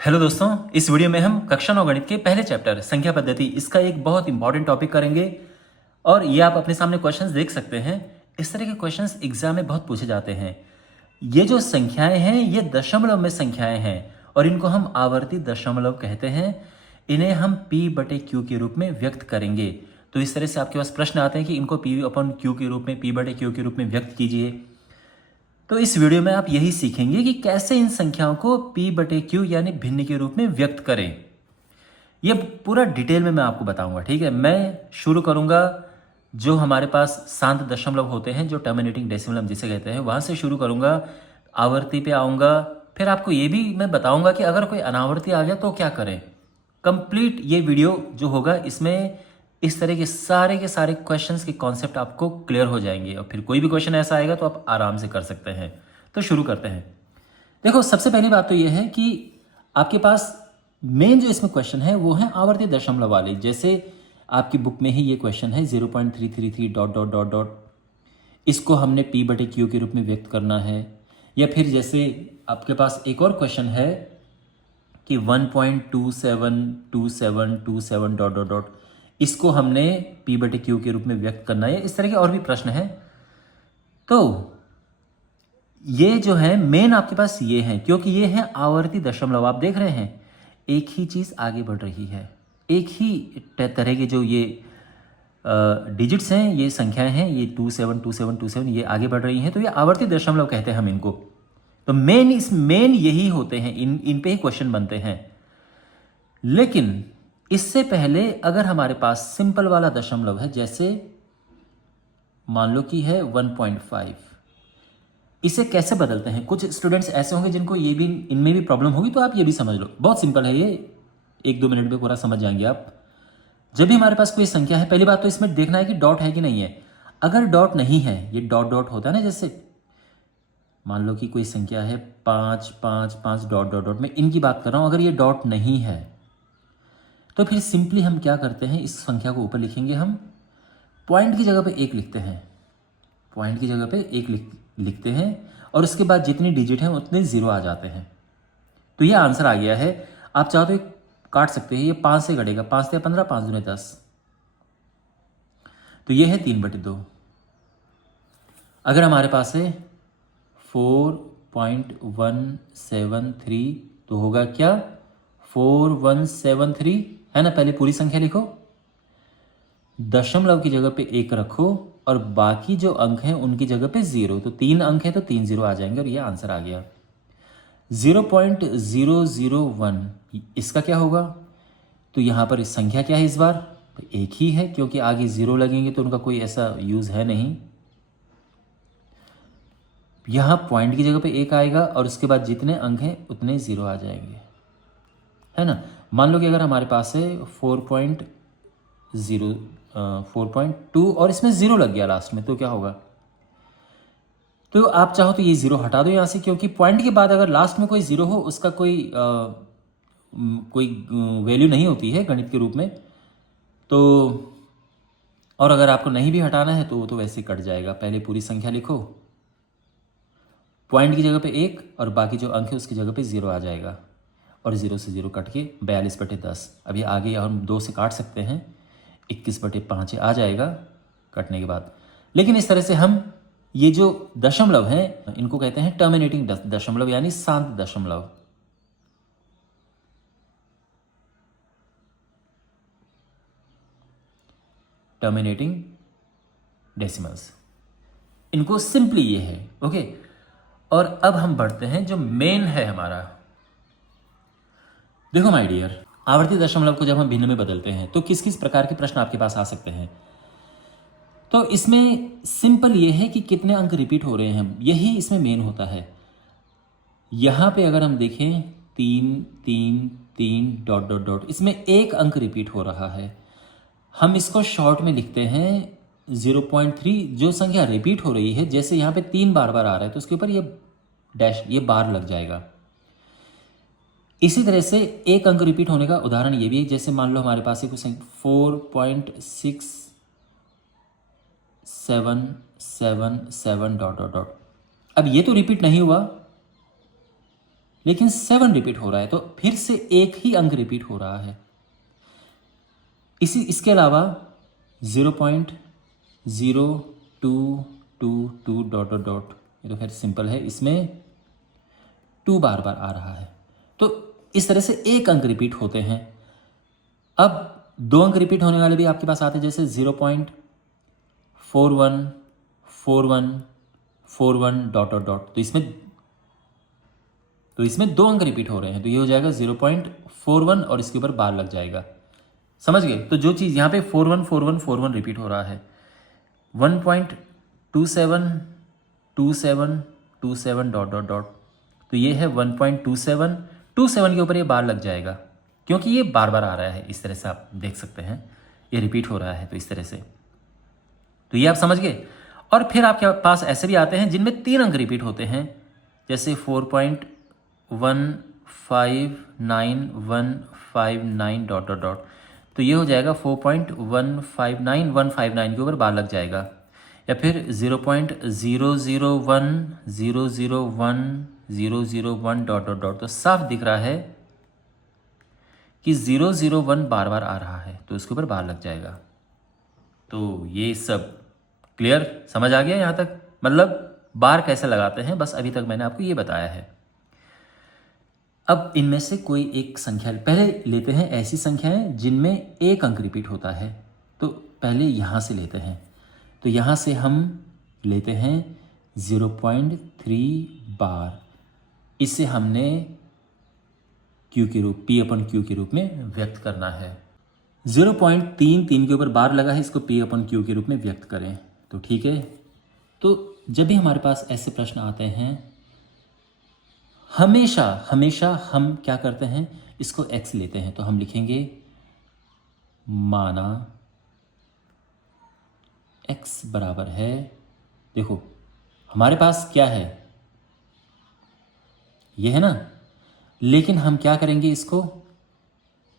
Hello दोस्तों, इस video में हम कक्षा 9 गणित के पहले चैप्टर संख्या पद्धति इसका एक बहुत इंपॉर्टेंट टॉपिक करेंगे। और ये आप अपने सामने क्वेश्चंस देख सकते हैं। इस तरह के क्वेश्चंस एग्जाम में बहुत पूछे जाते हैं। ये जो संख्याएं हैं ये दशमलव में संख्याएं हैं और इनको हम आवर्ती दशमलव कहते हैं। इन्हें हम p/q के रूप में व्यक्त करेंगे। तो इस तरह से आपके पास प्रश्न आते हैं कि इनको p/q के रूप में, p/q के रूप में व्यक्त कीजिए। तो इस वीडियो में आप यही सीखेंगे कि कैसे इन संख्याओं को p/q यानी भिन्न के रूप में व्यक्त करें। ये पूरा डिटेल में मैं आपको बताऊंगा, ठीक है। मैं शुरू करूंगा जो हमारे पास शांत दशमलव होते हैं, जो टर्मिनेटिंग डेसिमल जिसे कहते हैं, वहां से शुरू करूंगा। आवर्ती पे आऊंगा, फिर आपको ये भी मैं बताऊंगा कि अगर कोई अनावर्ती आ गया तो क्या करें। कंप्लीट ये वीडियो जो होगा इसमें इस तरह के सारे क्वेश्चंस के कॉन्सेप्ट आपको क्लियर हो जाएंगे और फिर कोई भी क्वेश्चन ऐसा आएगा तो आप आराम से कर सकते हैं। तो शुरू करते हैं। देखो, सबसे पहली बात तो यह है कि आपके पास मेन जो इसमें क्वेश्चन है वो है आवर्ती दशमलव वाले। जैसे आपकी बुक में ही ये क्वेश्चन है 0.333 डॉट डॉट डॉट डॉट, इसको हमने p/q के रूप में व्यक्त करना है। या फिर जैसे आपके पास एक और क्वेश्चन है कि 1.272727 डॉट डॉट डॉट, इसको हमने p/q के रूप में व्यक्त करना है। इस तरह के और भी प्रश्न हैं। तो ये जो है मेन आपके पास ये हैं, क्योंकि ये है आवर्ती दशमलव। आप देख रहे हैं एक ही चीज़ आगे बढ़ रही है, एक ही तरह के जो ये डिजिट्स हैं, ये संख्याएं हैं, ये 272727 ये आगे बढ़ रही हैं, तो ये आवर्ती दशमलव कहते हैं हम इनको। तो मेन यही होते हैं, इन पे ही क्वेश्चन बनते हैं। लेकिन इससे पहले अगर हमारे पास सिंपल वाला दशमलव है, जैसे मान लो कि है 1.5, इसे कैसे बदलते हैं। कुछ स्टूडेंट्स ऐसे होंगे जिनको ये भी, इनमें भी प्रॉब्लम होगी, तो आप ये भी समझ लो। बहुत सिंपल है ये, 1-2 मिनट में पूरा समझ जाएंगे आप। जब भी हमारे पास कोई संख्या है, पहली बात तो इसमें देखना है कि डॉट है कि नहीं है। अगर डॉट नहीं है, ये डॉट डॉट होता है ना, जैसे मान लो कि कोई संख्या है 5 डॉट डॉट डॉट, मैं इनकी बात कर रहा हूं। अगर ये डॉट नहीं है तो फिर सिंपली हम क्या करते हैं, इस संख्या को ऊपर लिखेंगे हम, पॉइंट की जगह पे 1 लिखते हैं। पॉइंट की जगह पे 1 लिखते हैं और उसके बाद जितनी डिजिट हैं उतने 0 आ जाते हैं। तो ये आंसर आ गया है। आप चाहो तो काट सकते हैं, ये 5 से घटेगा, 5 से 15, 5 दूने 10, तो ये है 3/2। अगर हमारे पास है 4.173, तो होगा क्या, 4173, है ना। पहले पूरी संख्या लिखो, दशमलव की जगह पे 1 रखो और बाकी जो अंक हैं उनकी जगह पे 0। तो 3 अंक है तो 3 0 आ जाएंगे और ये आंसर आ गया। 0.001, इसका क्या होगा। तो यहाँ पर इस संख्या क्या है इस बार, तो 1 ही है, क्योंकि आगे 0 लगेंगे तो उनका कोई ऐसा यूज है नहीं। यहाँ पॉइंट की जगह पे 1 आएगा और उसके बाद जितने अंक हैं उतने 0 आ जाएंगे, है ना। मान लो कि अगर हमारे पास है 4.2 और इसमें 0 लग गया लास्ट में, तो क्या होगा। तो आप चाहो तो ये 0 हटा दो यहाँ से, क्योंकि पॉइंट के बाद अगर लास्ट में कोई 0 हो उसका कोई वैल्यू नहीं होती है गणित के रूप में। तो और अगर आपको नहीं भी हटाना है तो वो तो वैसे ही कट जाएगा। पहले पूरी संख्या लिखो, पॉइंट की जगह पे 1 और बाकी जो अंक है उसकी जगह पे 0 आ जाएगा और 0 से 0 कट के 42/10। अभी आगे हम 2 से काट सकते हैं, 21/5 आ जाएगा कटने के बाद। लेकिन इस तरह से हम ये जो दशमलव हैं इनको कहते हैं टर्मिनेटिंग दशमलव यानी शांत दशमलव। टर्मिनेटिंग डेसिमल्स, इनको सिंपली ये है, ओके। और अब हम बढ़ते हैं जो मेन है हमारा। देखो माय डियर, आवर्ती दशमलव को जब हम भिन्न में बदलते हैं तो किस किस प्रकार के प्रश्न आपके पास आ सकते हैं। तो इसमें सिंपल ये है कि कितने अंक रिपीट हो रहे हैं, यही इसमें मेन होता है। यहां पे अगर हम देखें 3 डॉट डॉट डॉट, इसमें 1 अंक रिपीट हो रहा है। हम इसको शॉर्ट में लिखते हैं 0.3। जो संख्या रिपीट हो रही है, जैसे यहाँ पे 3 बार बार आ रहा है तो उसके ऊपर ये डैश, ये बार लग जाएगा। इसी तरह से 1 अंक रिपीट होने का उदाहरण ये भी है, जैसे मान लो हमारे पास कुछ 4.677 डॉट डॉट डॉट। अब ये तो रिपीट नहीं हुआ, लेकिन 7 रिपीट हो रहा है, तो फिर से एक ही अंक रिपीट हो रहा है। इसके अलावा 0.0222 डॉट डॉट डॉट, ये तो खैर सिंपल है, इसमें 2 बार बार आ रहा है। तो इस तरह से एक अंक रिपीट होते हैं। अब 2 अंक रिपीट होने वाले भी आपके पास आते हैं, जैसे 0.414141 डॉट डॉट डॉट। तो इसमें 2 अंक रिपीट हो रहे हैं, तो ये हो जाएगा 0.41 और इसके ऊपर बार लग जाएगा। समझ गए? तो जो चीज़ यहाँ पे 414141 रिपीट हो रहा है, 1.272727 डॉट डॉट डॉट, तो ये है 1.2727 के ऊपर ये बार लग जाएगा, क्योंकि ये बार बार आ रहा है। इस तरह से आप देख सकते हैं, ये रिपीट हो रहा है, तो इस तरह से, तो ये आप समझ गए। और फिर आपके पास ऐसे भी आते हैं जिनमें 3 अंक रिपीट होते हैं, जैसे 4.159159 डॉट डॉट डॉट, तो ये हो जाएगा 4.159159 के ऊपर बार लग जाएगा। या फिर 0.001001001 डॉट डॉट डॉट, तो साफ दिख रहा है कि 001 बार बार आ रहा है, तो इसके ऊपर बार लग जाएगा। तो ये सब क्लियर समझ आ गया यहाँ तक? मतलब बार कैसे लगाते हैं, बस अभी तक मैंने आपको ये बताया है। अब इनमें से कोई एक संख्या पहले लेते हैं, ऐसी संख्याएं जिनमें एक अंक रिपीट होता है। तो पहले यहाँ से लेते हैं, तो यहाँ से हम लेते हैं 0.3 बार। इसे हमने Q के रूप P/Q के रूप में व्यक्त करना है। 0.33 के ऊपर बार लगा है, इसको P/Q के रूप में व्यक्त करें, तो ठीक है। तो जब भी हमारे पास ऐसे प्रश्न आते हैं, हमेशा हमेशा हम क्या करते हैं, इसको x लेते हैं, तो हम लिखेंगे माना x बराबर है, देखो हमारे पास क्या है, ये है ना, लेकिन हम क्या करेंगे,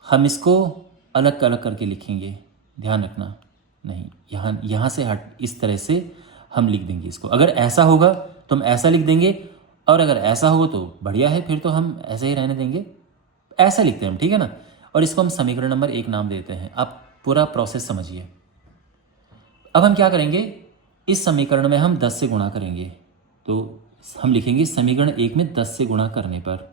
हम इसको अलग अलग करके लिखेंगे, ध्यान रखना। नहीं, यहाँ से हट, इस तरह से हम लिख देंगे इसको। अगर ऐसा होगा तो हम ऐसा लिख देंगे, और अगर ऐसा हो तो बढ़िया है, फिर तो हम ऐसे ही रहने देंगे। ऐसा लिखते हैं हम, ठीक है ना। और इसको हम समीकरण नंबर 1 नाम देते हैं। आप पूरा प्रोसेस समझिए। अब हम क्या करेंगे, इस समीकरण में हम 10 से गुणा करेंगे, तो हम लिखेंगे समीकरण 1 में 10 से गुणा करने पर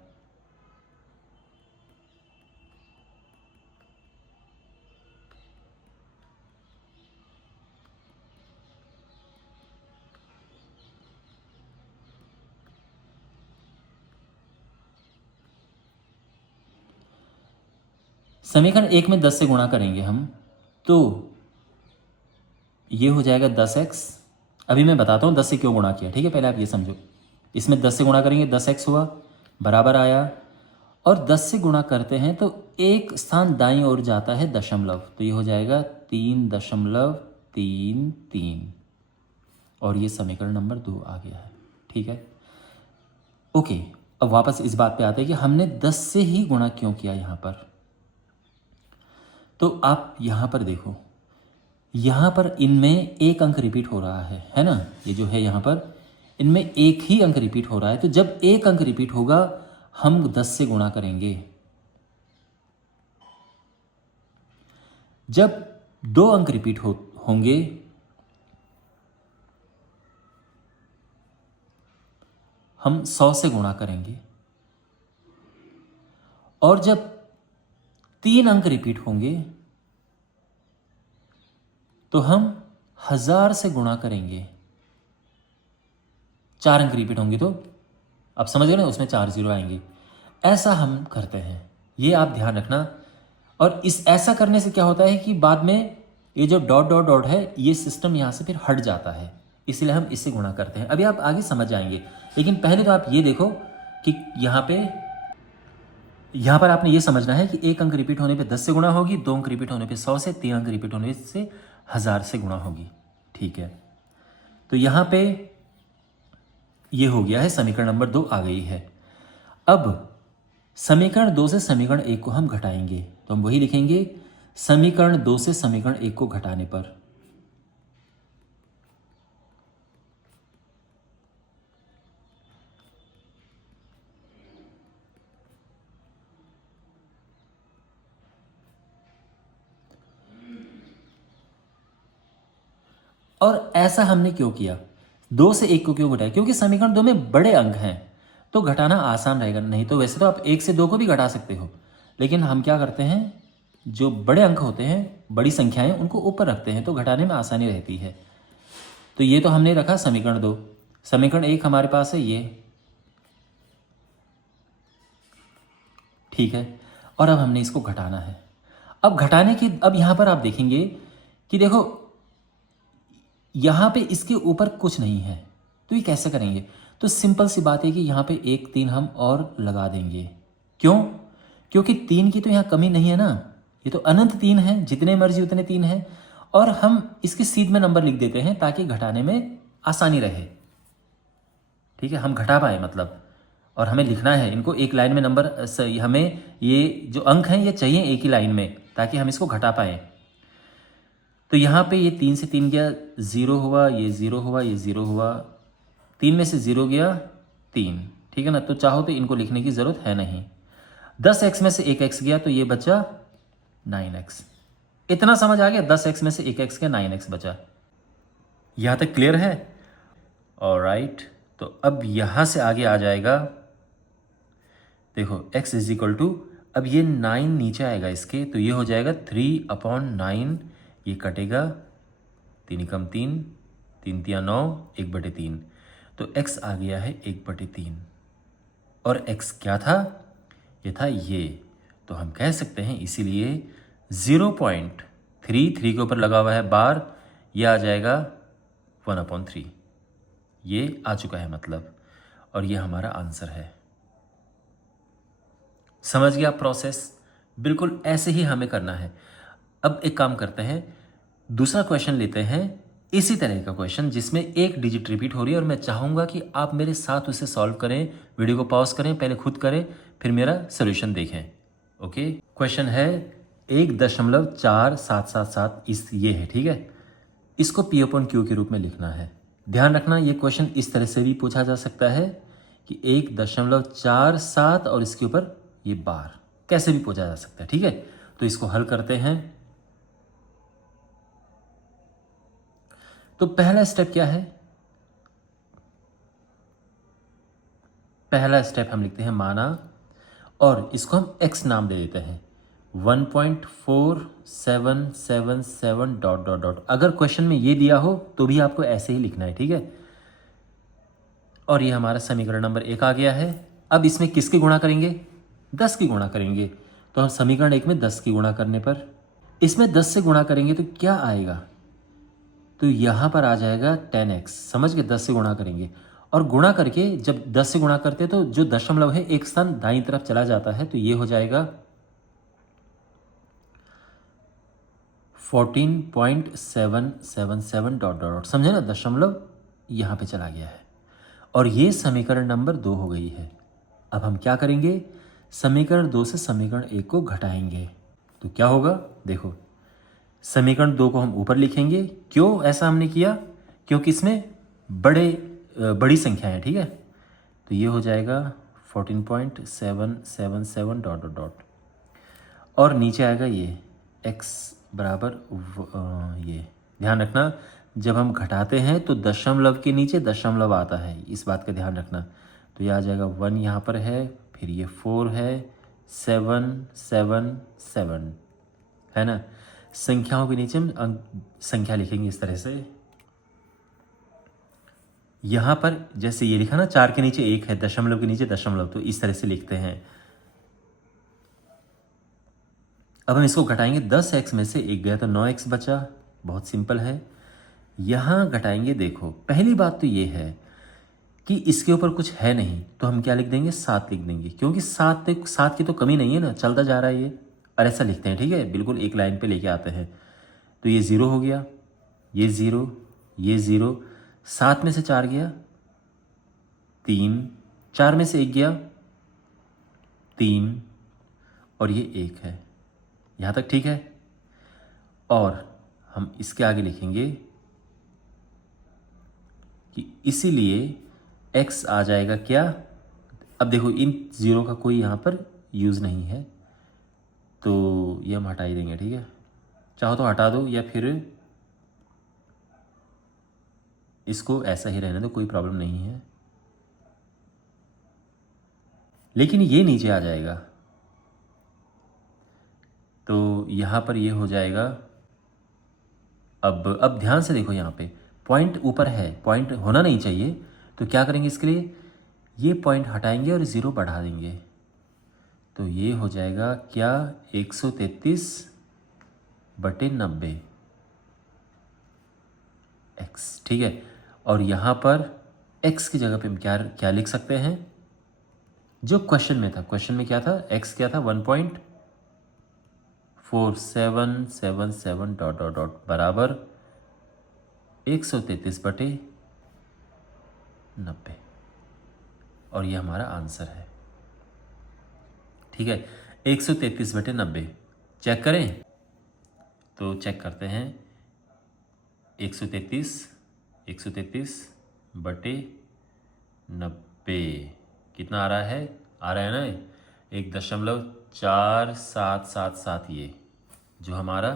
समीकरण 1 में 10 से गुणा करेंगे हम, तो ये हो जाएगा 10x। अभी मैं बताता हूँ 10 से क्यों गुणा किया, ठीक है, पहले आप ये समझो। इसमें 10 से गुणा करेंगे, 10x हुआ, बराबर आया, और 10 से गुणा करते हैं तो एक स्थान दाईं ओर जाता है दशमलव, तो ये हो जाएगा 3.33, और ये समीकरण नंबर 2 आ गया है, ठीक है। ओके, अब वापस इस बात पे आते हैं कि हमने 10 से ही गुणा क्यों किया यहाँ पर। तो आप यहाँ पर देखो, यहाँ पर इनमें एक अंक रिपीट हो रहा है ना, ये जो है यहाँ पर इनमें एक ही अंक रिपीट हो रहा है। तो जब एक अंक रिपीट होगा हम 10 से गुणा करेंगे, जब 2 अंक रिपीट होंगे हम 100 से गुणा करेंगे, और जब 3 अंक रिपीट होंगे तो हम 1000 से गुणा करेंगे। 4 अंक रिपीट होंगे तो आप समझ गए ना, उसमें 4 जीरो आएंगे। ऐसा हम करते हैं, ये आप ध्यान रखना। और ऐसा करने से क्या होता है कि बाद में ये जो डॉट डॉट डॉट है, ये सिस्टम यहाँ से फिर हट जाता है, इसलिए हम इससे गुणा करते हैं। अभी आप आगे समझ जाएंगे, लेकिन पहले तो आप ये देखो कि यहाँ पर आपने ये समझना है कि एक अंक रिपीट होने पे 10 से गुणा होगी, 2 अंक रिपीट होने पे 100 से, 3 अंक रिपीट होने से 1000 से गुणा होगी, ठीक है। तो यहाँ पे ये हो गया है, समीकरण नंबर 2 आ गई है। अब समीकरण 2 से समीकरण 1 को हम घटाएंगे, तो हम वही लिखेंगे, समीकरण 2 से समीकरण 1 को घटाने पर और ऐसा हमने क्यों किया, 2 से 1 को क्यों घटाया, क्योंकि समीकरण 2 में बड़े अंक हैं तो घटाना आसान रहेगा। नहीं तो वैसे तो आप 1 से 2 को भी घटा सकते हो, लेकिन हम क्या करते हैं, जो बड़े अंक होते हैं, बड़ी संख्याएं, उनको ऊपर रखते हैं तो घटाने में आसानी रहती है। तो ये तो हमने रखा समीकरण 2। समीकरण 1 हमारे पास है ये, ठीक है। और अब हमने इसको घटाना है। अब घटाने की, अब यहां पर आप देखेंगे कि देखो यहां पे इसके ऊपर कुछ नहीं है, तो ये कैसे करेंगे। तो सिंपल सी बात है कि यहां पे 1 3 हम और लगा देंगे। क्यों, क्योंकि 3 की तो यहां कमी नहीं है ना, ये तो अनंत 3 है, जितने मर्जी उतने 3 है। और हम इसके सीध में नंबर लिख देते हैं ताकि घटाने में आसानी रहे, ठीक है, हम घटा पाए मतलब। और हमें लिखना है इनको एक लाइन में नंबर, हमें ये जो अंक हैं ये चाहिए एक ही लाइन में ताकि हम इसको घटा पाए। तो यहाँ पे ये 3 से 3 गया 0 हुआ, ये 0 हुआ, ये 0 हुआ, 3 में से 0 गया 3, ठीक है ना। तो चाहो तो इनको लिखने की ज़रूरत है नहीं। 10x में से 1x गया तो ये बचा 9x। इतना समझ आ गया, 10x में से 1x गया 9x बचा। यहाँ तक क्लियर है? ऑलराइट, तो अब यहाँ से आगे आ जाएगा, देखो x इज इक्वल टू, अब ये 9 नीचे आएगा इसके, तो ये हो जाएगा 3/9, ये कटेगा, 3 कम 3, 3 तिया 9, 1/3, तो x आ गया है 1/3। और x क्या था, ये था ये, तो हम कह सकते हैं इसीलिए 0.33 के ऊपर लगा हुआ है बार, ये आ जाएगा 1/3, ये आ चुका है मतलब, और ये हमारा आंसर है। समझ गया प्रोसेस? बिल्कुल ऐसे ही हमें करना है। अब एक काम करते हैं, दूसरा क्वेश्चन लेते हैं, इसी तरह का क्वेश्चन जिसमें एक डिजिट रिपीट हो रही है, और मैं चाहूँगा कि आप मेरे साथ उसे सॉल्व करें, वीडियो को पॉज करें, पहले खुद करें, फिर मेरा सोल्यूशन देखें। ओके, क्वेश्चन है 1.4777, इस ये है, ठीक है। इसको P/Q के रूप में लिखना है। ध्यान रखना ये क्वेश्चन इस तरह से भी पूछा जा सकता है कि 1.47 और इसके ऊपर ये बार, कैसे भी पूछा जा सकता है, ठीक है। तो इसको हल करते हैं। तो पहला स्टेप क्या है, पहला स्टेप हम लिखते हैं माना, और इसको हम x नाम दे देते हैं, 1.4777 डॉट डॉट डॉट। अगर क्वेश्चन में ये दिया हो तो भी आपको ऐसे ही लिखना है, ठीक है। और ये हमारा समीकरण नंबर 1 आ गया है। अब इसमें किसकी गुणा करेंगे, 10 की गुणा करेंगे। तो हम समीकरण 1 में 10 की गुणा करने पर, इसमें 10 से गुणा करेंगे तो क्या आएगा, तो यहाँ पर आ जाएगा 10x। समझ के 10 से गुणा करेंगे, और गुणा करके जब 10 से गुणा करते हैं तो जो दशमलव है एक स्थान दाईं तरफ चला जाता है, तो ये हो जाएगा 14.777 डॉट डॉट। समझे ना, दशमलव यहाँ पे चला गया है, और ये समीकरण नंबर 2 हो गई है। अब हम क्या करेंगे, समीकरण 2 से समीकरण 1 को घटाएंगे, तो क्या होगा, देखो समीकरण 2 को हम ऊपर लिखेंगे। क्यों ऐसा हमने किया, क्योंकि इसमें बड़ी संख्या है, ठीक है। तो ये हो जाएगा 14.777 डॉट डॉट डॉट, और नीचे आएगा ये x बराबर ये। ध्यान रखना जब हम घटाते हैं तो दशमलव के नीचे दशमलव आता है, इस बात का ध्यान रखना। तो ये आ जाएगा 1 यहाँ पर है, फिर ये 4 है, 7 7 7 है ना। संख्याओं के नीचे हम संख्या लिखेंगे इस तरह से। यहाँ पर जैसे ये लिखा ना, 4 के नीचे 1 है, दशमलव के नीचे दशमलव, तो इस तरह से लिखते हैं। अब हम इसको घटाएंगे, 10x में से 1 गया तो 9x बचा, बहुत सिंपल है। यहाँ घटाएंगे, देखो पहली बात तो ये है कि इसके ऊपर कुछ है नहीं, तो हम क्या लिख देंगे, 7 लिख देंगे, क्योंकि 7 की तो कमी नहीं है ना, चलता जा रहा है ये, और ऐसा लिखते हैं, ठीक है, बिल्कुल एक लाइन पे लेके आते हैं। तो ये 0 हो गया, ये 0, ये 0, 7 में से 4 गया 3, 4 में से 1 गया 3, और ये 1 है। यहाँ तक ठीक है। और हम इसके आगे लिखेंगे कि इसीलिए x आ जाएगा क्या, अब देखो इन 0 का कोई यहाँ पर यूज़ नहीं है, तो ये हम हटा ही देंगे, ठीक है। चाहो तो हटा दो, या फिर इसको ऐसा ही रहने दो, कोई प्रॉब्लम नहीं है, लेकिन ये नीचे आ जाएगा तो यहाँ पर ये हो जाएगा। अब ध्यान से देखो, यहाँ पे पॉइंट ऊपर है, पॉइंट होना नहीं चाहिए, तो क्या करेंगे इसके लिए, ये पॉइंट हटाएंगे और 0 बढ़ा देंगे, तो ये हो जाएगा क्या, 133/90 x, ठीक है। और यहाँ पर x की जगह पे हम क्या क्या लिख सकते हैं, जो क्वेश्चन में था, क्वेश्चन में क्या था, x क्या था, 1.4777 डॉट डॉट डॉट बराबर 133/90, और ये हमारा आंसर है, ठीक है। 133/90 चेक करें, तो चेक करते हैं, 133/90 कितना आ रहा है ना, 1.4777, ये जो हमारा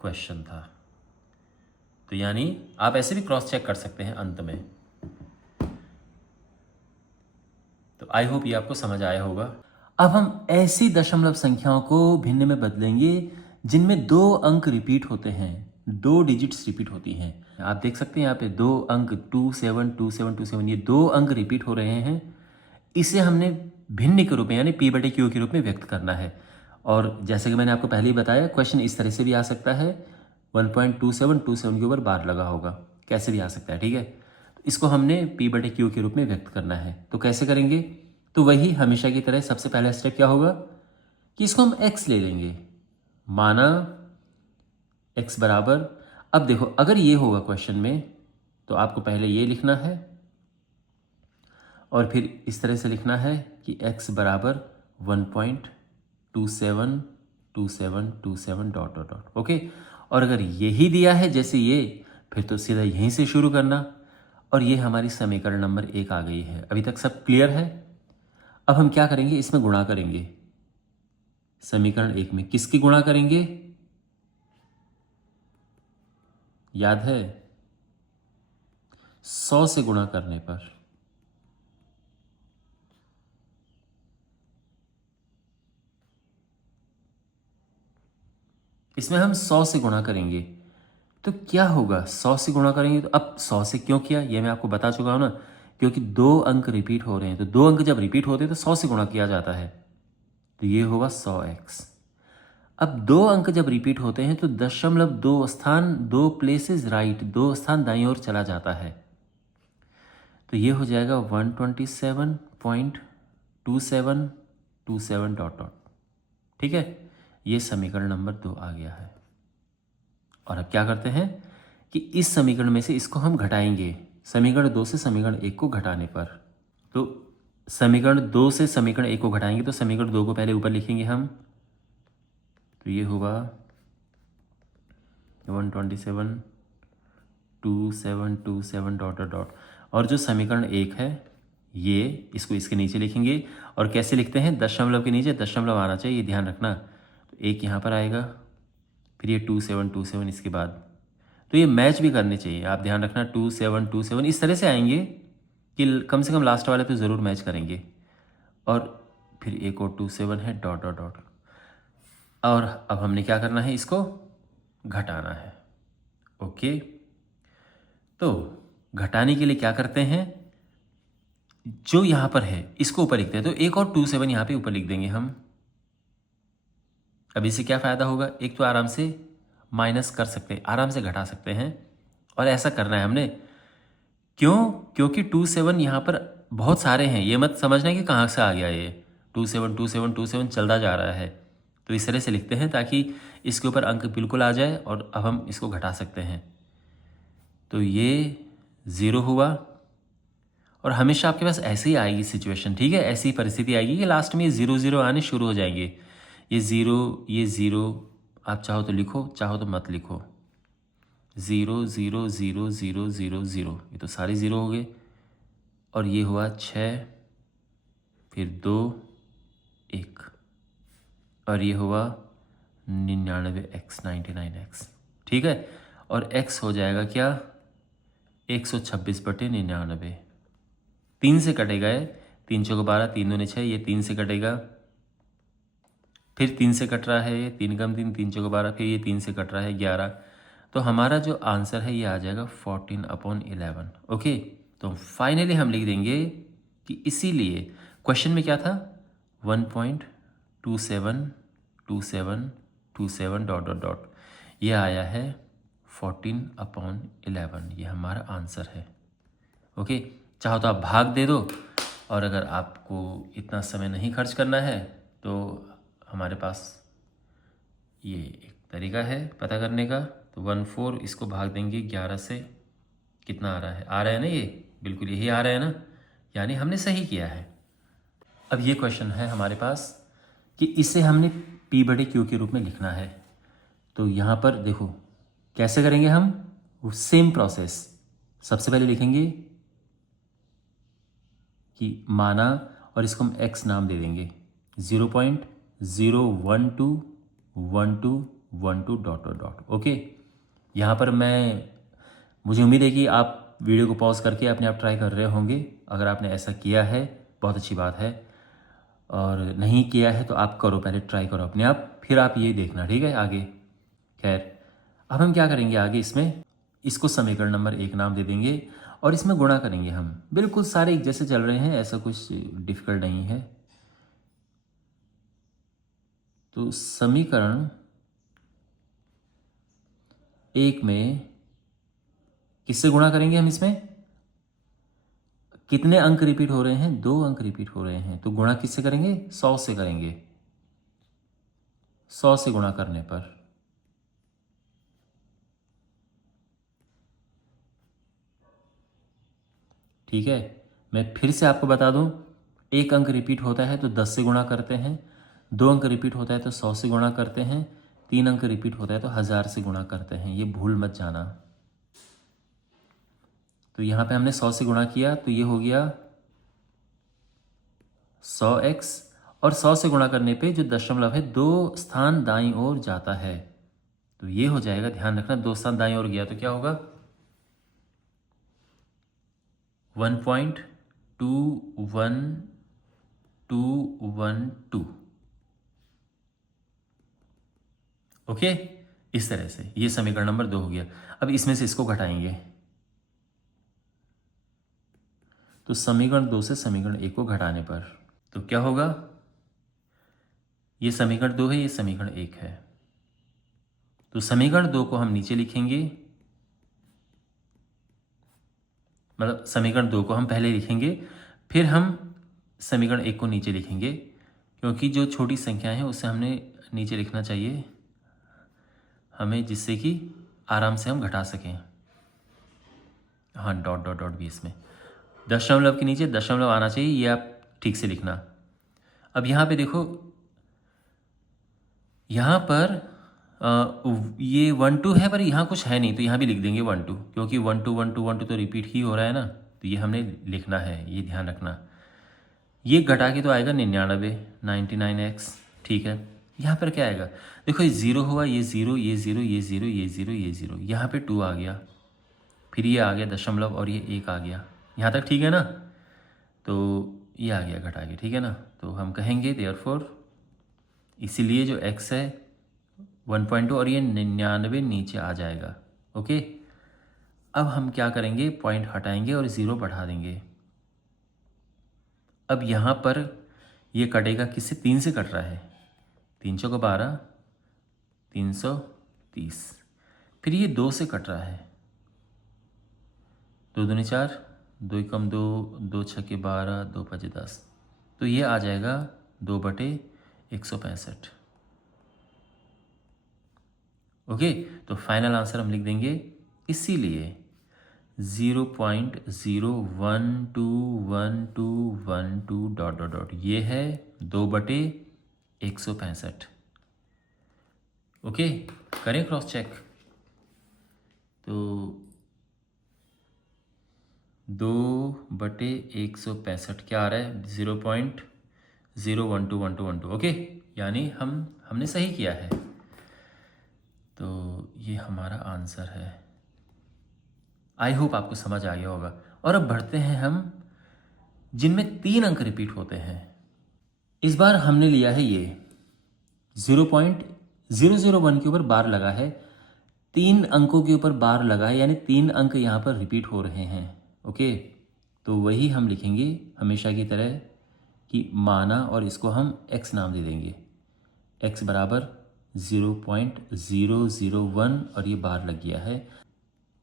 क्वेश्चन था। तो यानी आप ऐसे भी क्रॉस चेक कर सकते हैं अंत में। तो आई होप ये आपको समझ आया होगा। अब हम ऐसी दशमलव संख्याओं को भिन्न में बदलेंगे जिनमें 2 अंक रिपीट होते हैं, 2 डिजिट्स रिपीट होती हैं। आप देख सकते हैं यहाँ पे 2 अंक 272727, ये 2 अंक रिपीट हो रहे हैं। इसे हमने भिन्न के रूप में यानी p/q के रूप में व्यक्त करना है। और जैसे कि मैंने आपको पहले ही बताया, क्वेश्चन इस तरह से भी आ सकता है, 1.2727 के ऊपर बार लगा होगा, कैसे भी आ सकता है, ठीक है। इसको हमने p/q के रूप में व्यक्त करना है, तो कैसे करेंगे, तो वही हमेशा की तरह सबसे पहला स्टेप क्या होगा कि इसको हम x ले लेंगे, माना x बराबर, अब देखो अगर ये होगा क्वेश्चन में तो आपको पहले ये लिखना है और फिर इस तरह से लिखना है कि x बराबर 1.272727 डॉट डॉट डॉट, ओके। और अगर यही दिया है जैसे ये, फिर तो सीधा यहीं से शुरू करना, और ये हमारी समीकरण नंबर 1 आ गई है। अभी तक सब क्लियर है। अब हम क्या करेंगे, इसमें गुणा करेंगे, समीकरण 1 में किसकी गुणा करेंगे, याद है, 100 से गुणा करने पर। इसमें हम 100 से गुणा करेंगे, तो क्या होगा, 100 से गुणा करेंगे तो, अब 100 से क्यों किया ये मैं आपको बता चुका हूं ना, क्योंकि 2 अंक रिपीट हो रहे हैं, तो 2 अंक जब रिपीट होते हैं तो 100 से गुणा किया जाता है, तो ये होगा 100x। अब 2 अंक जब रिपीट होते हैं तो 2 स्थान, 2 प्लेसेस राइट, 2 स्थान दाईं ओर चला जाता है, तो ये हो जाएगा 127.2727 डॉट डॉट, ठीक है। ये समीकरण नंबर 2 आ गया है। और अब क्या करते हैं कि इस समीकरण में से इसको हम घटाएंगे, समीकरण 2 से समीकरण 1 को घटाने पर, तो समीकरण 2 से समीकरण 1 को घटाएंगे तो समीकरण 2 को पहले ऊपर लिखेंगे हम, तो ये होगा 127.2727 डॉट डॉट डॉट, और जो समीकरण 1 है ये, इसको इसके नीचे लिखेंगे, और कैसे लिखते हैं, दशमलव के नीचे दशमलव आना चाहिए, ये ध्यान रखना, तो 1 यहाँ पर आएगा, फिर ये 2727 इसके बाद, तो ये मैच भी करने चाहिए, आप ध्यान रखना, 2727 इस तरह से आएंगे कि कम से कम लास्ट वाले तो ज़रूर मैच करेंगे, और फिर एक और 27 है डॉट डॉट डॉट। और अब हमने क्या करना है, इसको घटाना है, ओके। तो घटाने के लिए क्या करते हैं, जो यहाँ पर है इसको ऊपर लिखते हैं, तो एक और 27 यहाँ पे ऊपर लिख देंगे हम। अब इससे क्या फ़ायदा होगा, एक तो आराम से माइनस कर सकते हैं, आराम से घटा सकते हैं, और ऐसा करना है हमने, क्यों, क्योंकि 27 यहाँ पर बहुत सारे हैं, ये मत समझना कि कहाँ से आ गया ये 27 चलता जा रहा है, तो इस तरह से लिखते हैं ताकि इसके ऊपर अंक बिल्कुल आ जाए, और अब हम इसको घटा सकते हैं, तो ये 0 हुआ, और हमेशा आपके पास ऐसे ही आएगी सिचुएशन, ठीक है, ऐसी परिस्थिति आएगी कि लास्ट में ये 0 आने शुरू हो जाएंगे, ये 0, आप चाहो तो लिखो, चाहो तो मत लिखो, 0 0 0 0 0 0, ये तो सारे 0 हो गए, और ये हुआ 6, फिर 2 1, और ये हुआ 99x, 99x, ठीक है। और x हो जाएगा क्या, 126/99। 3 से कटेगा ये, 3 चौको 12, 3 दूनी 6, ये 3 से कटेगा, फिर 3 से कट रहा है ये, 3 कम 3, 3 चौको 12, फिर ये 3 से कट रहा है 11। तो हमारा जो आंसर है ये आ जाएगा 14/11। ओके, तो फाइनली हम लिख देंगे कि इसीलिए क्वेश्चन में क्या था, 1.272727 डॉट डॉट डॉट, ये आया है 14/11। ये हमारा आंसर है। ओके, चाहो तो आप भाग दे दो, और अगर आपको इतना समय नहीं खर्च करना है तो हमारे पास ये एक तरीका है पता करने का। तो 14 इसको भाग देंगे 11 से, कितना आ रहा है, आ रहा है ना, ये बिल्कुल यही आ रहा है ना, यानी हमने सही किया है। अब ये क्वेश्चन है हमारे पास कि इसे हमने P/Q के रूप में लिखना है। तो यहाँ पर देखो कैसे करेंगे हम, सेम प्रोसेस। सबसे पहले लिखेंगे कि माना, और इसको हम x नाम दे देंगे, 0.0121212 डॉट डॉट डॉट। ओके, यहाँ पर मुझे उम्मीद है कि आप वीडियो को पॉज करके अपने आप ट्राई कर रहे होंगे। अगर आपने ऐसा किया है बहुत अच्छी बात है, और नहीं किया है तो आप करो, पहले ट्राई करो अपने आप, फिर आप ये देखना, ठीक है, आगे। खैर, अब हम क्या करेंगे आगे, इसको समीकरण नंबर 1 नाम दे देंगे, और इसमें गुणा करेंगे हम। बिल्कुल सारे एक जैसे चल रहे हैं, ऐसा कुछ डिफिकल्ट नहीं है। तो समीकरण 1 में किससे गुणा करेंगे हम, इसमें कितने अंक रिपीट हो रहे हैं, 2 अंक रिपीट हो रहे हैं, तो गुणा किससे करेंगे, 100 से करेंगे। 100 से गुणा करने पर ठीक है, मैं फिर से आपको बता दूं, 1 अंक रिपीट होता है तो 10 से गुणा करते हैं, 2 अंक रिपीट होता है तो 100 से गुणा करते हैं, 3 अंक रिपीट होता है तो 1000 से गुणा करते हैं, ये भूल मत जाना। तो यहाँ पे हमने 100 से गुणा किया तो ये हो गया 100x, और 100 से गुणा करने पे जो दशमलव है 2 स्थान दाईं ओर जाता है, तो ये हो जाएगा, ध्यान रखना, 2 स्थान दाईं ओर गया तो क्या होगा, 1.21212। ओके, इस तरह से ये समीकरण नंबर 2 हो गया। अब इसमें से इसको घटाएंगे, तो समीकरण 2 से समीकरण 1 को घटाने पर तो क्या होगा, ये समीकरण 2 है, ये समीकरण 1 है। तो समीकरण 2 को हम नीचे लिखेंगे, मतलब समीकरण 2 को हम पहले लिखेंगे, फिर हम समीकरण 1 को नीचे लिखेंगे, क्योंकि जो छोटी संख्या है उससे हमने नीचे लिखना चाहिए हमें, जिससे कि आराम से हम घटा सकें। हाँ, डॉट डॉट डॉट भी इसमें, दशमलव के नीचे दशमलव आना चाहिए, ये आप ठीक से लिखना। अब यहाँ पे देखो, यहाँ पर ये 1-2 है, पर यहाँ कुछ है नहीं, तो यहाँ भी लिख देंगे 1-2, क्योंकि 1-2 तो रिपीट ही हो रहा है ना, तो ये हमने लिखना है, ये ध्यान रखना। ये घटा के तो आएगा 99x, ठीक है। यहाँ पर क्या आएगा, देखो ये 0 हुआ, ये 0, ये 0, ये 0, ये 0, ये 0, यहाँ पे 2 आ गया, फिर ये आ गया दशमलव, और ये 1 आ गया, यहाँ तक ठीक है ना। तो ये आ गया घटा के, ठीक है ना। तो हम कहेंगे देयरफॉर, इसीलिए जो x है 1.2 और ये 99 नीचे आ जाएगा। ओके, अब हम क्या करेंगे, पॉइंट हटाएंगे और 0 बढ़ा देंगे। अब यहाँ पर ये कटेगा किससे, 3 से कट रहा है, 3 चौको 12, 330, फिर ये 2 से कट रहा है, 2 दूनी 4, 2 कम 2, 2 छक्के 12, 2 पचे 10, तो ये आ जाएगा 2/165। ओके, तो फाइनल आंसर हम लिख देंगे, इसीलिए 0.0121212 डॉट डॉट डॉट, ये है 2/165। ओके, करें क्रॉस चेक, तो 2/165 क्या आ रहा है, 0.0121212। ओके, यानी हमने सही किया है, तो ये हमारा आंसर है। आई होप आपको समझ आ गया होगा। और अब बढ़ते हैं हम जिनमें 3 अंक रिपीट होते हैं। इस बार हमने लिया है ये 0.001 के ऊपर बार लगा है, 3 अंकों के ऊपर बार लगा है, यानी 3 अंक यहाँ पर रिपीट हो रहे हैं। ओके, तो वही हम लिखेंगे हमेशा की तरह कि माना, और इसको हम x नाम दे देंगे। x बराबर 0.001 और ये बार लग गया है।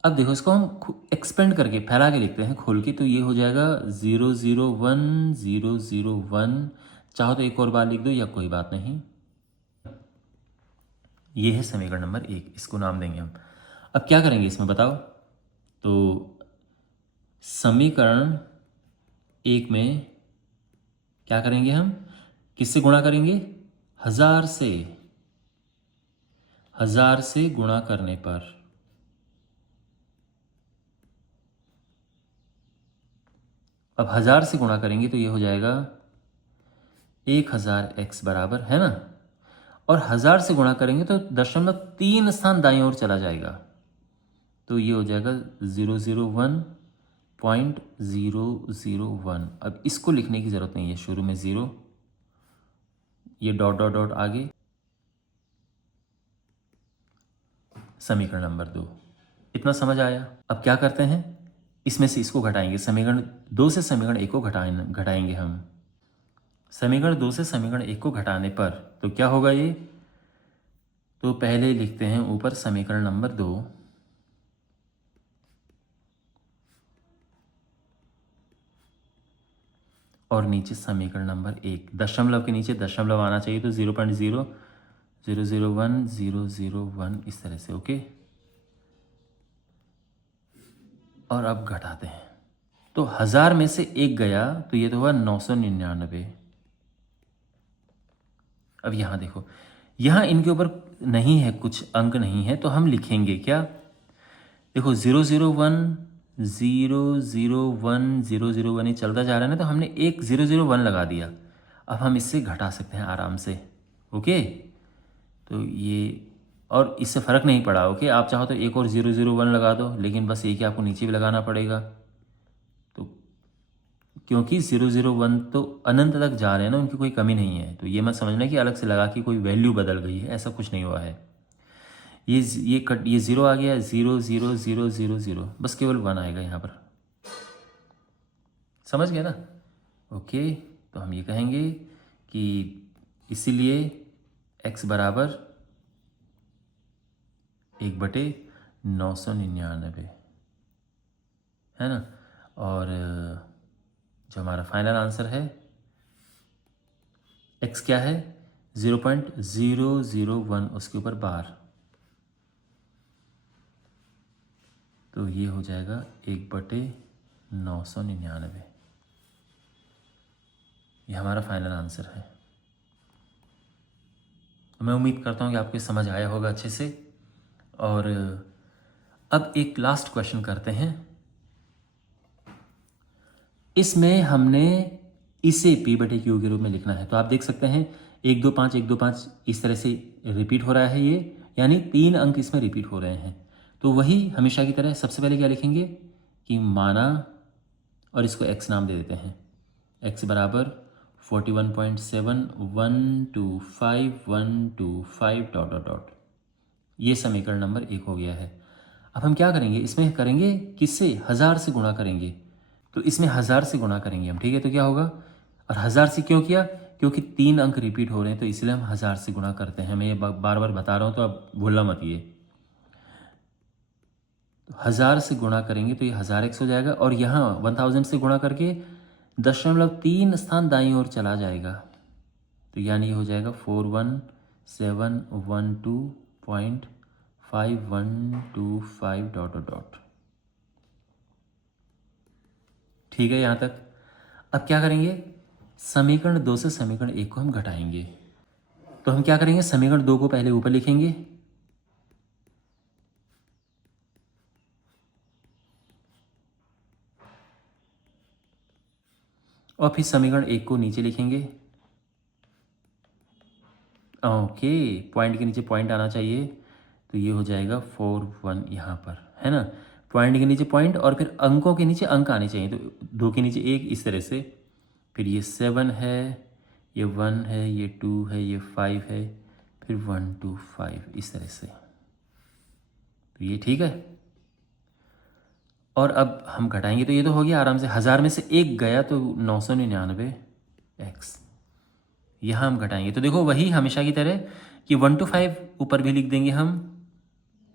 अब देखो इसको हम एक्सपेंड करके फैला के लिखते हैं खोल के, तो ये हो जाएगा 001 चाहो तो एक और बार लिख दो या कोई बात नहीं। ये है समीकरण नंबर 1, इसको नाम देंगे हम। अब क्या करेंगे इसमें बताओ। तो समीकरण 1 में क्या करेंगे हम, किससे गुणा करेंगे, 1000 से गुणा करने पर अब 1000 से गुणा करेंगे तो ये हो जाएगा 1000x बराबर है ना, और 1000 से गुणा करेंगे तो 0.3 स्थान दाईं ओर चला जाएगा, तो ये हो जाएगा 001.001। अब इसको लिखने की ज़रूरत नहीं है, शुरू में 0, ये डॉट डॉट डॉट आगे, समीकरण नंबर 2। इतना समझ आया। अब क्या करते हैं, इसमें से इसको घटाएंगे, समीकरण 2 से समीकरण 1 को घटाएंगे हम। समीकरण 2 से समीकरण 1 को घटाने पर तो क्या होगा ये, तो पहले लिखते हैं ऊपर समीकरण नंबर 2 और नीचे समीकरण नंबर 1। दशमलव के नीचे दशमलव आना चाहिए, तो 0.0001001 इस तरह से। ओके, और अब घटाते हैं, तो 1000 में से 1 गया तो ये तो हुआ 999। अब यहाँ देखो, यहाँ इनके ऊपर नहीं है, कुछ अंक नहीं है, तो हम लिखेंगे क्या, देखो 001 ये चलता जा रहा है ना, तो हमने एक 001 लगा दिया। अब हम इससे घटा सकते हैं आराम से। ओके, तो ये, और इससे फ़र्क नहीं पड़ा। ओके, आप चाहो तो एक और 001 लगा दो, लेकिन बस एक ही आपको नीचे भी लगाना पड़ेगा, तो क्योंकि 001 तो अनंत तक जा रहे हैं ना, उनकी कोई कमी नहीं है, तो ये मत समझना कि अलग से लगा के कोई वैल्यू बदल गई है, ऐसा कुछ नहीं हुआ है। ये 0 आ गया, 00000, बस केवल 1 आएगा यहाँ पर, समझ गया ना। ओके, तो हम ये कहेंगे कि इसीलिए x बराबर 1/999 है ना, और जो हमारा फाइनल आंसर है x क्या है, 0.001 उसके ऊपर बार, तो ये हो जाएगा 1/999। ये हमारा फाइनल आंसर है। मैं उम्मीद करता हूँ कि आपको समझ आया होगा अच्छे से। और अब एक लास्ट क्वेश्चन करते हैं। इसमें हमने इसे p/q के रूप में लिखना है, तो आप देख सकते हैं 1 2 5 1 2 5 इस तरह से रिपीट हो रहा है ये, यानी 3 अंक इसमें रिपीट हो रहे हैं। तो वही हमेशा की तरह सबसे पहले क्या लिखेंगे कि माना, और इसको x नाम दे देते हैं, x बराबर 41.7125 डॉट डॉट डॉट। ये समीकरण नंबर 1 हो गया है। अब हम क्या करेंगे, इसमें करेंगे किससे, 1000 से गुणा करेंगे, तो इसमें 1000 से गुणा करेंगे हम, ठीक है। तो क्या होगा, और 1000 से क्यों किया, क्योंकि 3 अंक रिपीट हो रहे हैं, तो इसलिए हम 1000 से गुणा करते हैं। मैं ये बार बार बता रहा हूँ, तो अब भूलना मत ये। 1000 से गुणा करेंगे तो ये 1000x हो जाएगा, और यहाँ 1000 से गुणा करके 0.3 स्थान दाईं ओर चला जाएगा, तो यानी ये हो जाएगा 41712.5125 डॉट डॉट डॉट। ठीक है यहाँ तक। अब क्या करेंगे, समीकरण 2 से समीकरण 1 को हम घटाएंगे, तो हम क्या करेंगे, समीकरण 2 को पहले ऊपर लिखेंगे, और फिर समीकरण 1 को नीचे लिखेंगे। ओके, पॉइंट के नीचे पॉइंट आना चाहिए, तो ये हो जाएगा 41 यहाँ पर, है ना। पॉइंट के नीचे पॉइंट और फिर अंकों के नीचे अंक आने चाहिए, तो 2 के नीचे 1 इस तरह से, फिर ये 7 है, ये 1 है, ये 2 है, ये 5 है, फिर 1 2 5 इस तरह से। तो ये ठीक है। और अब हम घटाएंगे तो ये तो हो गया आराम से, 1000 में से 1 गया तो 999 x। यहाँ हम घटाएंगे तो देखो वही हमेशा की तरह कि 1 to 5 ऊपर भी लिख देंगे हम,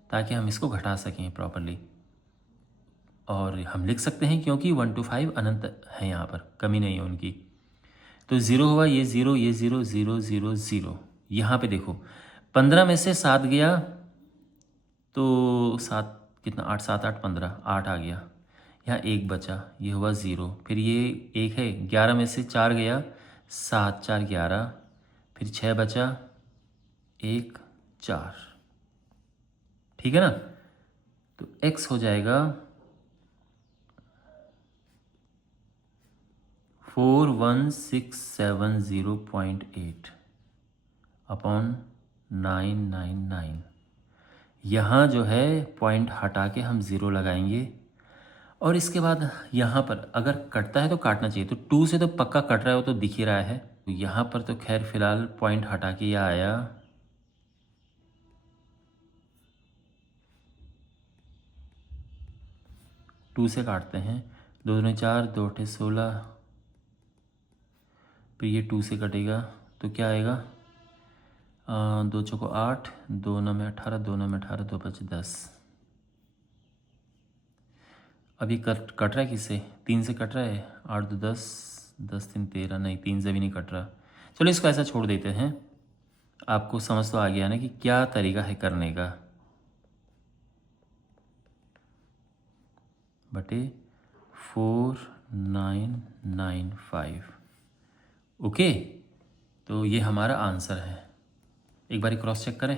ताकि हम इसको घटा सकें प्रॉपरली। और हम लिख सकते हैं क्योंकि 1 to 5 अनंत है, यहाँ पर कमी नहीं है उनकी। तो 0 हुआ, ये 0, ये 0, 0 0 0। यहाँ पे देखो 15 में से 7 गया तो 7 कितना, 8 7 8 15, 8 आ गया। यहाँ 1 बचा, ये हुआ 0, फिर ये 1 है। 11 में से 4 गया, 7 4 11, फिर 6 बचा, 1 4। ठीक है ना। तो x हो जाएगा 41670.8 अपॉन 999। यहाँ जो है पॉइंट हटा के हम 0 लगाएंगे और इसके बाद यहाँ पर अगर कटता है तो काटना चाहिए, तो 2 से तो पक्का कट रहा है, वो तो दिख ही रहा है। तो यहाँ पर तो खैर फिलहाल पॉइंट हटा के यह आया 2 से काटते हैं, 2 दूनी 4, 2 8 16, फिर ये 2 से कटेगा तो क्या आएगा, 2 चौको 8, 2 9 में 18, 2 9 में 18, 2 5 10। अभी कट रहा है किससे, 3 से कट रहा है, 8 2 10, 10 3 13, नहीं 3 से भी नहीं कट रहा। चलो इसको ऐसा छोड़ देते हैं। आपको समझ तो आ गया ना कि क्या तरीका है करने का। बटे 4995। ओके, तो ये हमारा आंसर है। एक बार क्रॉस चेक करें।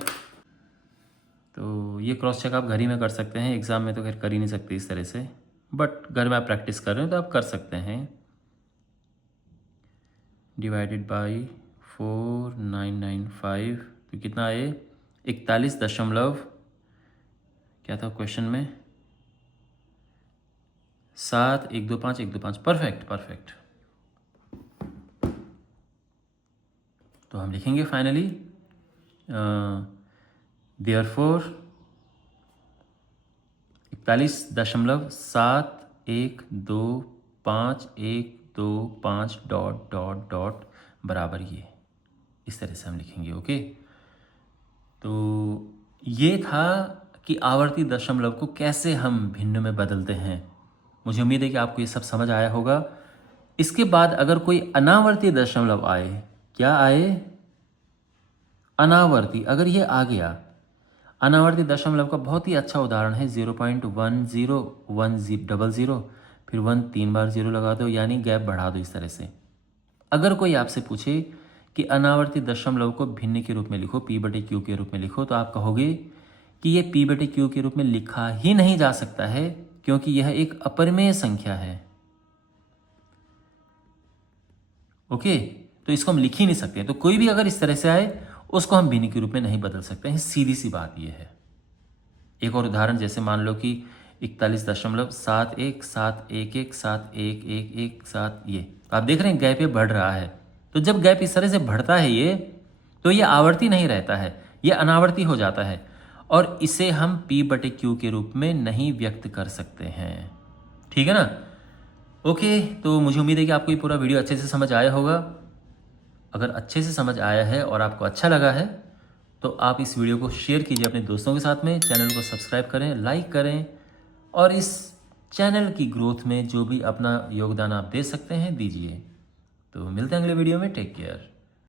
तो ये क्रॉस चेक आप घर ही में कर सकते हैं, एग्ज़ाम में तो खैर कर ही नहीं सकते इस तरह से, बट घर में आप प्रैक्टिस कर रहे हो तो आप कर सकते हैं। डिवाइडेड बाई 4995 तो कितना आए, 41 दशमलव, क्या था क्वेश्चन में, 7 1 2 5 1 2 5। Perfect perfect. तो हम लिखेंगे finally therefore 41.7125125 dot dot dot बराबर ये, इस तरह से हम लिखेंगे। ओके, तो ये था कि आवर्ती दशमलव को कैसे हम भिन्न में बदलते हैं। मुझे उम्मीद है कि आपको ये सब समझ आया होगा। इसके बाद अगर कोई अनावर्ती दशमलव आए, क्या आए, अनावर्ती, अगर ये आ गया, अनावर्ती दशमलव का बहुत ही अच्छा उदाहरण है 0.101000, फिर 1 3 बार 0 लगा दो, यानी गैप बढ़ा दो इस तरह से। अगर कोई आपसे पूछे कि अनावर्ती दशमलव को भिन्न के रूप में लिखो, p/q के रूप में लिखो, तो आप कहोगे कि ये p/q के रूप में लिखा ही नहीं जा सकता है क्योंकि यह एक अपरिमेय संख्या है। ओके, तो इसको हम लिख ही नहीं सकते। तो कोई भी अगर इस तरह से आए उसको हम भिन्न के रूप में नहीं बदल सकते हैं, सीधी सी बात यह है। एक और उदाहरण, जैसे मान लो कि 41.7117117111 ये आप देख रहे हैं गैप ये बढ़ रहा है। तो जब गैप इस तरह से बढ़ता है ये, तो ये आवर्ती नहीं रहता है, ये अनावर्ती हो जाता है और इसे हम p/q के रूप में नहीं व्यक्त कर सकते हैं। ठीक है ना। ओके, तो मुझे उम्मीद है कि आपको ये पूरा वीडियो अच्छे से समझ आया होगा। अगर अच्छे से समझ आया है और आपको अच्छा लगा है तो आप इस वीडियो को शेयर कीजिए अपने दोस्तों के साथ में, चैनल को सब्सक्राइब करें, लाइक करें और इस चैनल की ग्रोथ में जो भी अपना योगदान आप दे सकते हैं दीजिए। तो मिलते हैं अगले वीडियो में। Take care.